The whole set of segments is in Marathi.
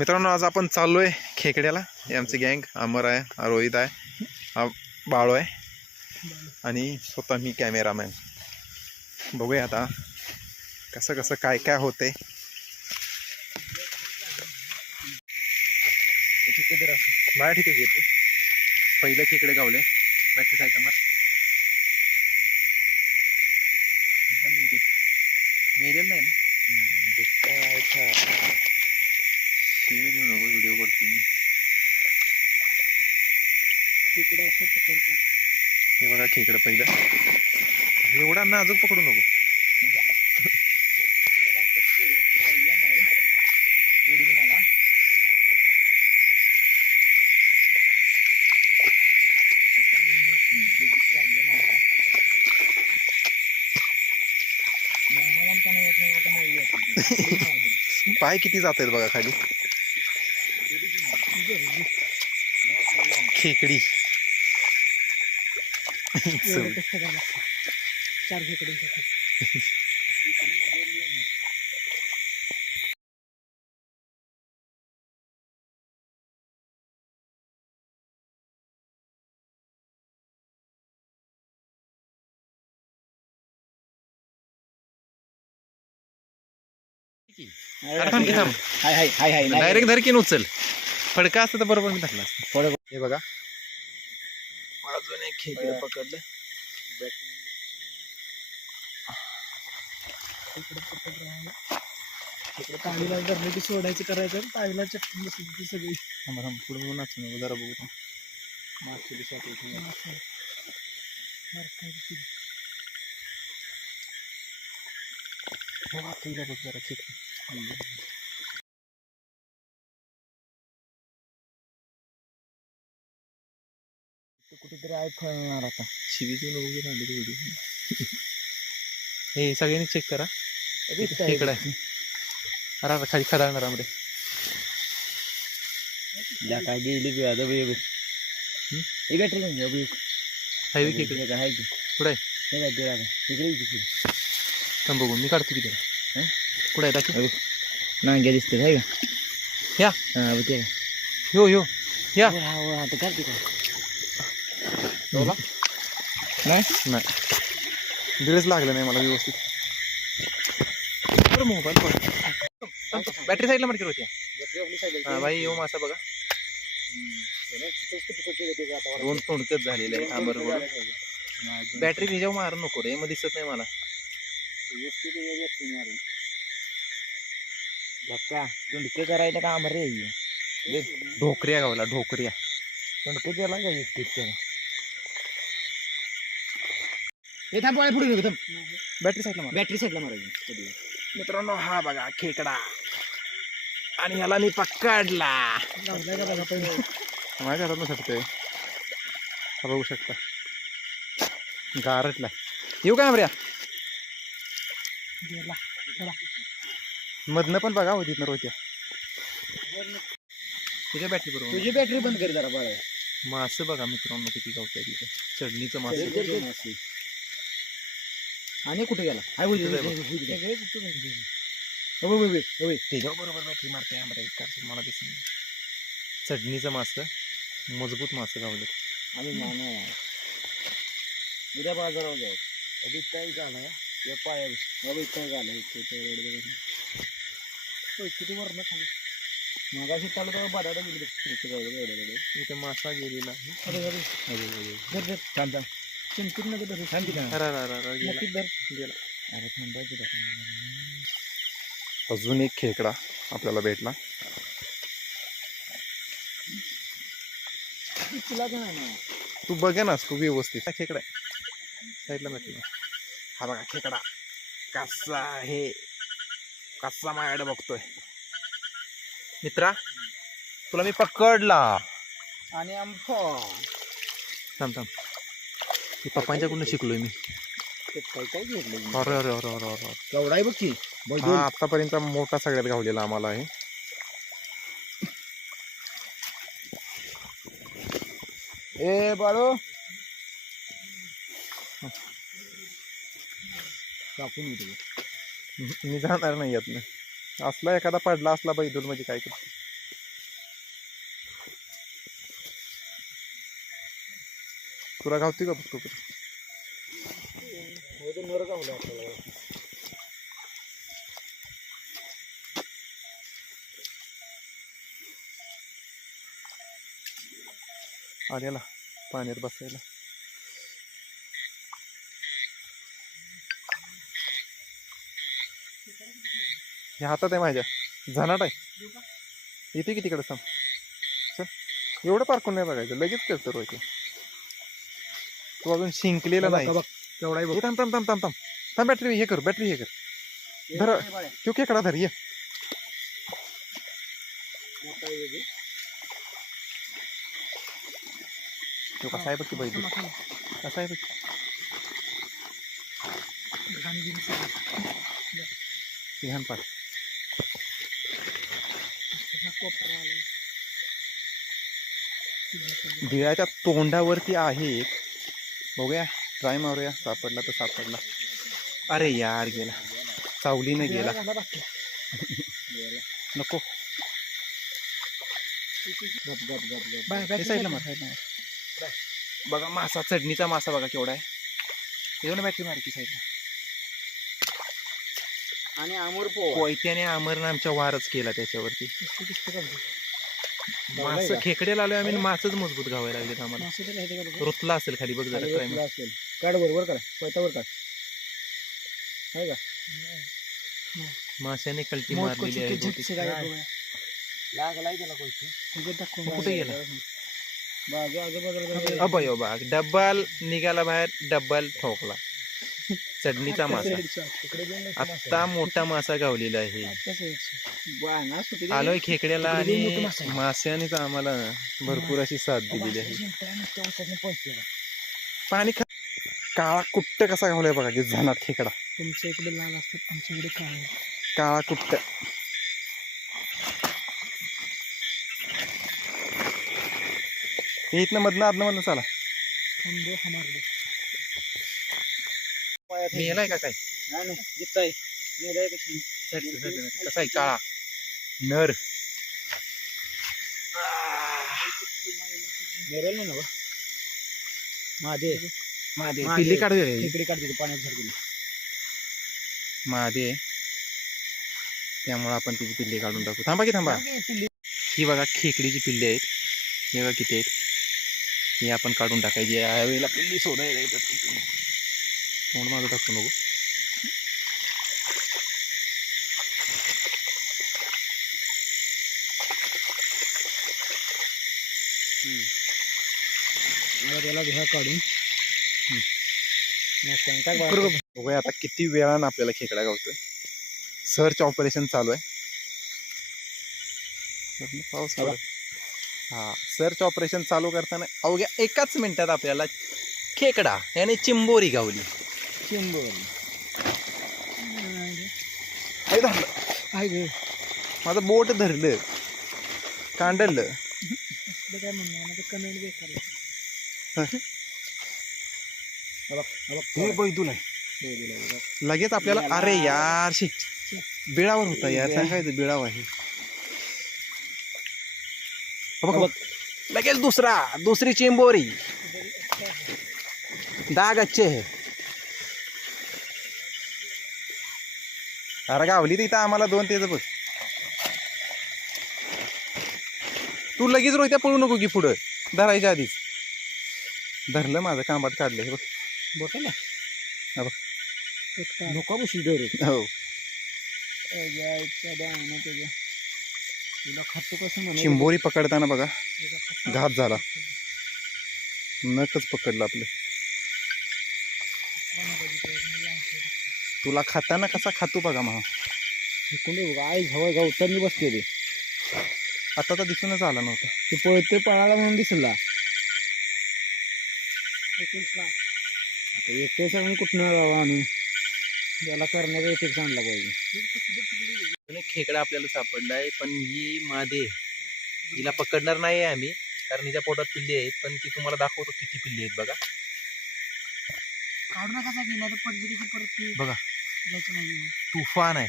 मित्रांनो आज आपण चाललोय खेकड्याला. हे आमची गँग अमर आहे रोहित आहे बाळो बाळू आहे आणि स्वतः मी कॅमेरामॅन. बघूया आता कसं कसं काय काय होते. बाहेर ठीक आहे घेते पहिलं खेकडे गावले. बॅटरी साईड मेलेलं नाही ना व्हिडिओ करते मी खेकडं असं पकडतात. हे बघा खेकडं पहिलं. एवढा नाजूक पकडू नको. पाय किती जात आहेत बघा खाली. खेकडी. चल. चार खेकडे अरे थांब की हाय हाय. डायरेक्ट धरकीन उचल. फडका असतं तर बरोबर मी धरला असता. हे बघा. अजून एक खेकडे पकडलं. तिकडे ताळीला धरलं की सोडायचं करायचं ताळीला चटकन बसली की सगळी. थांबा थांब पुढे बघू नाचू नको जरा बघू थांब. मागची दिशा आपली इथे. हो, आता हिला बघ जरा खेकडे. कुठेतरी फळणार आता. शिवी देऊ नको की राहिली व्हिडिओ हे सगळ्यांनी चेक करा. अरे अरे खाली खदाळणार आमरे. या काय गेली बी आता बी ही बॅटरी नाही बी. हायवे खेकडे काय आहे की? कुठे हे काय बिळा इकडे की पुढे. थांब बघू मी काढतो की त्याला. हं? कुठे आहे दाखव. नांग्या दिसते आहे का? या. हा बघ ते. यो यो. या. आता करते का लावला? नाही. नाही लागलं नाही मला व्यवस्थित. बरं मोबाईल बॅटरी साईडला मार्केट होती हा भाई यो मासा बघा. दोन तोंडकच झालेले आहे हा बरोबर. बॅटरी त्याच्यावर मारू नको रे. मग दिसत नाही मला. धक्का. तुंडके करायला का आमरे ढोकऱ्या गावला ढोकऱ्या. तुंडके त्याला का एकटीच त्याला हे थांब पुढे नको थांब. बॅटरी साईडला मार. बॅटरी साईडला मारायची मित्रांनो हा बघा खेकडा. आणि ह्याला मी पकडला माझ्या घरात सटतोय हा बघू शकता. गारटला. येऊ काय आमऱ्या? मधनं पण बघा होती ना रोत्या तुझ्या बॅटरी बरोबर तुझी बॅटरी बंद कर जरा बाळा. मासं बघा मित्रांनो किती गावतंय तिथे. चढणीचं मासं. आणि कुठे गेला? हाय होईल त्याच्यावर बरोबर बॅटरी मारते मला चढणीचं मासं मजबूत मासं गावलं. आम्ही मानव उद्या बाजारावर जाऊ. अभी काय झालं या पाया बाबा काय झालं किती खाली. मगाशी चालू तर बटाटा गेली इथे मासा गेलेला अरे अरे. थांब थांब चिंतीत नको धरू थांब की? अरे, अरे, अरे, अरे, गेला. नक्कीच धर गेला. अरे थांबायची अजून एक खेकडा आपल्याला भेटला. तुला का नाही ना तू बघे ना तू व्यवस्थित. हा खेकडा आहे. साईडला भेटला हा बघा खेकडा. कसा आहे? कसा माझ्याकडे बघतोय. मित्रा तुला मी पकडला. आणि आमफा थांब थांब. हे पप्पांच्याकडून शिकलोय मी? अरे अरे अरे अरे अरे. केवढा आहे बघ की. हा आतापर्यंत मोठा सगळ्यात गावलेला आम्हाला आहे. ए बाळू. कापून घेतो मी जाणार नाही यातनं. असला एखादा पडला असला बैदूल म्हणजे काय करतो? तुला गावते का बघतो आल्याला पाण्यात बसायला. हे हातात आहे माझ्या. झानाट आहे. येते की तिकडे सांग चल. एवढं पारखून नाही बघायचं. लगेच करतो रोय तू अजून शिंकलेला नाही बघ केवढा थांब थांब थांब थांब थांब. थांब बॅटरी हे कर बॅटरी हे कर. धर तू खेकडा धर ये. तो कसा आहे बघ की बैल? कसा आहे बघ? बिळाच्या तोंडावरती आहे एक बघूया. ट्राय मारूया. सापडला तर सापडला. अरे यार गेला. सावलीनं गेला. नको. साईडला मार. बघा मासा चढणीचा मासा बघा केवढा आहे. येऊ ना बॅटरी मार की साईडला आणि आमोर पोवा कोयत्याने अमरनं आमच्या वारच केला त्याच्यावरती. मास खेकड्याला आलोय आम्ही मासच मजबूत घावायला लागलेत आम्हाला. रुतला असेल खाली बघ जरा मार. असेल. काढ बरोबर काढ. कोयतावर काढ. आहे का? माशाने कल्टी मारलेली आहे. लागलाय त्याला कुठे गेला? अबय बाग डब्बल निघाला बाहेर डब्बल ठोकला. चढणीचा मासा. आत्ता. मोठा मासा गावलेला आहे. आलोय खेकड्याला आणि. मास्यानेच आम्हाला भरपूर अशी साथ दिलेली आहे. पाणी काळा कुट्ट कसा घावलाय बघा की जाणार खेकडा. तुमच्या इकडे लाल असतात आमच्या इकडे काळे काळा कुट्ट. इथनं मधनं आदनं मधनं चाला. मेलाय का काय? नाही नाही दिसताय मेलाय कसा आहे काळा? नर. मेरेल नाही ना महादे महादे. पिल्ली काढूया का ही? इकडे काढते पाण्यात झडकून महादे त्यामुळे आपण तिची पिल्ली काढून टाकू. थांबा की थांबा. ही बघा खेकडीची पिल्ली आहेत. हे बघा किती आहेत. ही आपण काढून टाकायची. यावेळेला पिल्ली सोडायला येतात. तोंड माझं टाकू नको. मला त्याला घ्या काढून. बघूया आता किती वेळानं आपल्याला खेकडा गावतोय. सर्च ऑपरेशन चालू आहे. पाऊस. पडत. हा सर्च ऑपरेशन चालू करताना अवघ्या एकाच मिनिटात आपल्याला खेकडा याने चिंबोरी गावली. आहे गं. माझं बोट धरलं. कांडलं. काय म्हणणं माझं कमेंट बेकार आहे. हा. बैदूल आहे. लगेच आपल्याला याला- अरे यार शी. बिळावर होता यार. सांगायचं बिळाव आहे. हो बघ, बघ. लगेच दुसरा. दुसरी चिंबोरी. डाग अच्छे है अरे गावली तिथं आम्हाला दोन तेच बघ तू लगेच रोहित्या पळू नको की पुढं. धरायच्या आधीच. धरलं माझं कामात काढलं हे बघ. बोटा ना हा बघ. धोका बसू दे हो. यायचा दाना त्याच्या तुला खातो कसं म्हणे? चिंबोरी पकडताना बघा. घात झाला. नकच पकडलं आपलं. तुला खाताना कसा खातो बघा मग कोणी बघा आई झवळ गाव उतरणी बसलेली आता तर दिसूनच आला नव्हता. ते पळते पळाला म्हणून दिसला. आता एकटेच आणि कुठनं गावा आणून त्याला करण्याचा इफेक्ट आणला पाहिजे. आणि खेकडा आपल्याला सापडलाय पण ही मादे हिला पकडणार नाही आम्ही कारण हिच्या पोटात पिल्ली आहेत पण ती तुम्हाला दाखवतो किती पिल्ली आहेत बघा. काढू नका गेला तर पडली की परत बघा. तुफान आहे.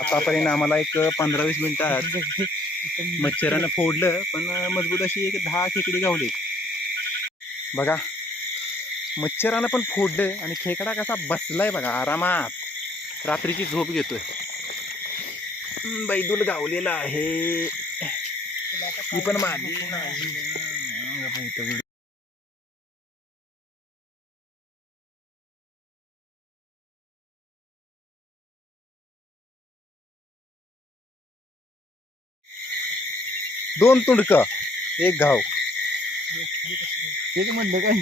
आतापर्यंत आम्हाला एक पंधरा वीस मिनिटात मच्छरानं फोडलं पण मजबूत अशी एक दहा खेकडी गावली बघा मच्छरानं पण फोडलं आणि खेकडा कसा बसलाय बघा आरामात. रात्रीची झोप घेतोय. बैदूल गावलेला आहे. ही पण माझी नाही. दोन तुंडक एक घाव. तेच म्हणलं काय?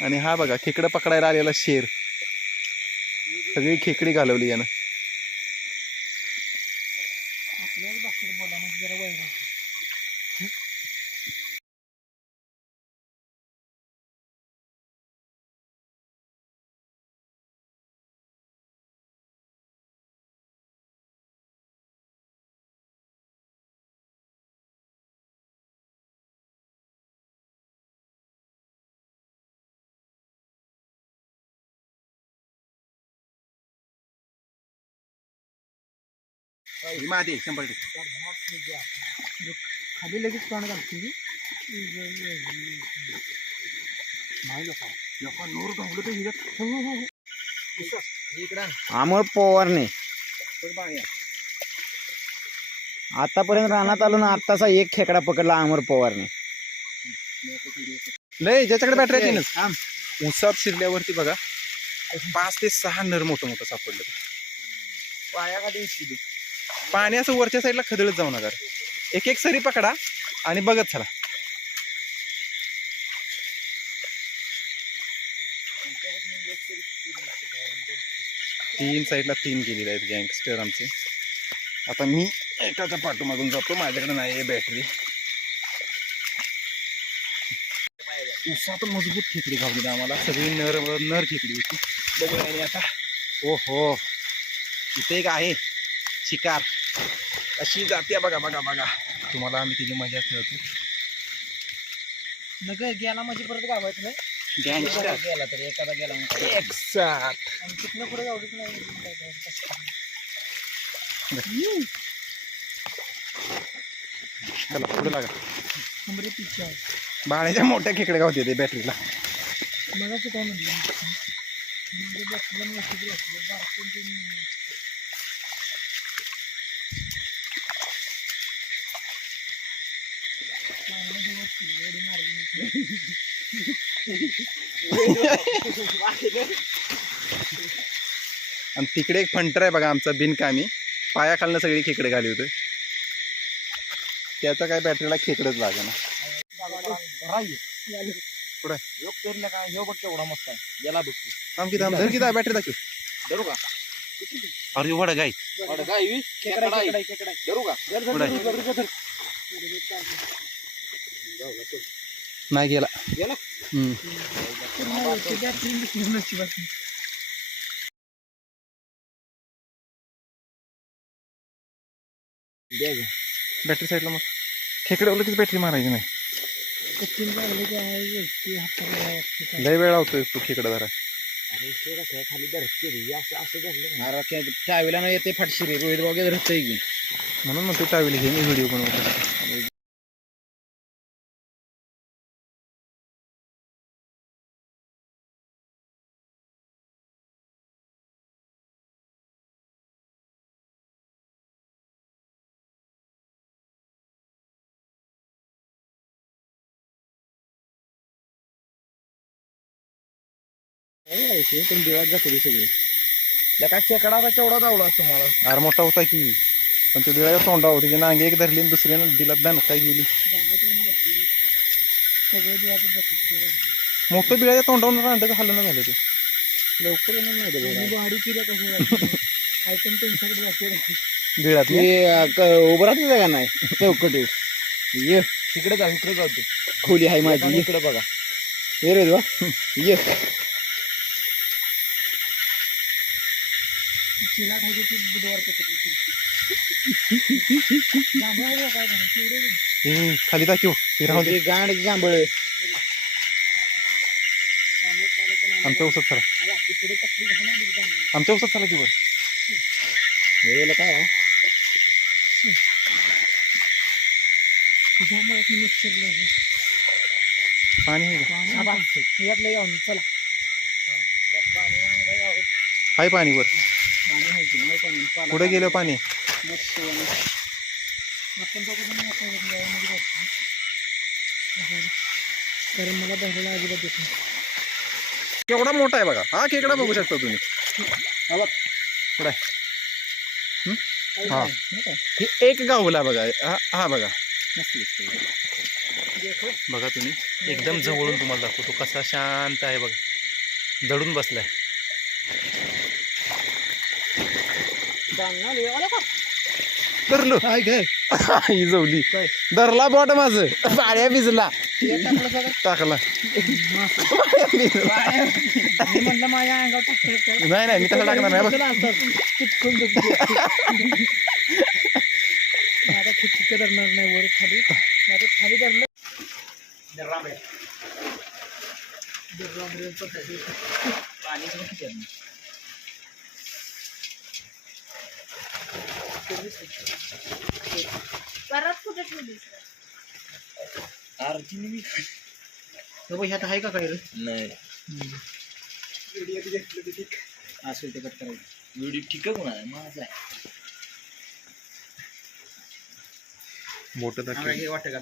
आणि हा बघा खेकडं पकडायला आलेला शेर. सगळी खेकडी घालवली यानं. ही माझी शंभर टक्के. खाली लगेच नोर गावलं तर हिच्यात इकडं अमोल पवारने. आतापर्यंत रानात आलो ना आत्ताचा एक खेकडा पकडला अमर पवारने नाही. ज्याच्याकडे बॅटरी आहे तीनच. उसात शिरल्यावरती बघा पाच ते सहा नर मोठं मोठं सापडलं पायाखाली पाणी असं वरच्या साईडला खदळत जाऊ नका. एक एक सरी पकडा आणि बघत चला. तीन साईडला तीन गेलेले आहेत गँगस्टर आमचे. आता मी एकाच्या पाठोमागून जातो. माझ्याकडे नाही आहे बॅटरी उसात मजबूत खेकडी घावली आम्हाला. सगळी नर नर खेकडी होती. बघूया आता. हो हो इथे एक आहे. शिकार. अशी जाते बघा बघा बघा. तुम्हाला आम्ही तिची मजा खेळतो. नग गेला म्हणजे परत गावायचं नाही? गँगस्टर. गेला तर एखादा गेला म्हणून. एक साथ आणि तिथनं पुढे गावडीच नाही. चला पुढे लागा. पिच्छा बाळ्याच्या मोठ्या खेकडे गावते ते बॅटरीला. मगाचं काय म्हणलं माझ्या बसला मेसेज असलं बारकून ते चांगला दिवस केला एवढी मार्ग आणि तिकडे एक फंटर आहे बघा आमचा बिनकामी. पायाखालनं सगळी खेकडे घाली होते त्याचा काय बॅटरीला खेकडच लागेना. पुढे. योग पेरला काय ह्यो बघ केवढा मस्त आहे याला बघतो थांब की थांब. धर की बॅटरी दाखव. धरू का अरे वड गाई काय खेकडा खेकडा खेकडा धरू का पुढे. नाही गेला. बॅटरी साईडला मग. खेकडे की बॅटरी मारायची नाही. लय वेळ लावतोय तू खेकडे जरा. खाली धरते रे. असं असं धरलं त्यावेळेला ना येते फाटशिरी रोहित वगैरे धरतय की म्हणून मग तू टावेल घे मी व्हिडिओ बनवतो पण जातो सगळे. त्या खेकडा आता केवढा धावला तुम्हाला आर मोठा होता की. पण तो दिळाच्या तोंडा होती. की नांगे एक धरली आणि दुसऱ्यानं दिला गेली. मोठं बिळाच्या तोंडावरून रांडाचं हल्लं झालं ते. लवकर येणार नाही गाडी कसं आयटम त्यांच्याकडे जाते बिळात उभं राहते का नाही चौकटी. ये. तिकडे जा इकडे जाऊ तू. खोली आहे माझी. इकडे बघा. ये रे बा ये. खाली दाखव ते राहू दे. गांड जांभळ आमच्या उसात चला. आमच्या उसात चला की वर वेळेला काय आहे? पाणी आहे का? यातलं येऊन चला. हाय पाणी वर. कुठे गेलं पाणी म्हणजे. कारण मला धरायला अजिबात येत नाही केवढा मोठा आहे बघा हा खेकडा बघू शकता तुम्ही हा बघ. कुठं आहे? हं? हा. हे एक गावला बघा हा हा बघा मस्त दिसतंय. देखो. बघा तुम्ही एकदम जवळून तुम्हाला दाखवतो कसा शांत आहे बघा दडून बसलाय? धरलो. काय काय ही जवली. काय? धरला बोट माझं. पाण्या भिजला. हे टाकलं? नाही नाही मी तसं टाकणार नाही. वर खाली. आता खाली धरलं. परत कुठे ठेवलीस? ह्यात आहे का काय रे? नाही. असेल ते कट करायचं. व्हिडिओ ठीक आहे कोणा माझा आहे. हे वाटतं का?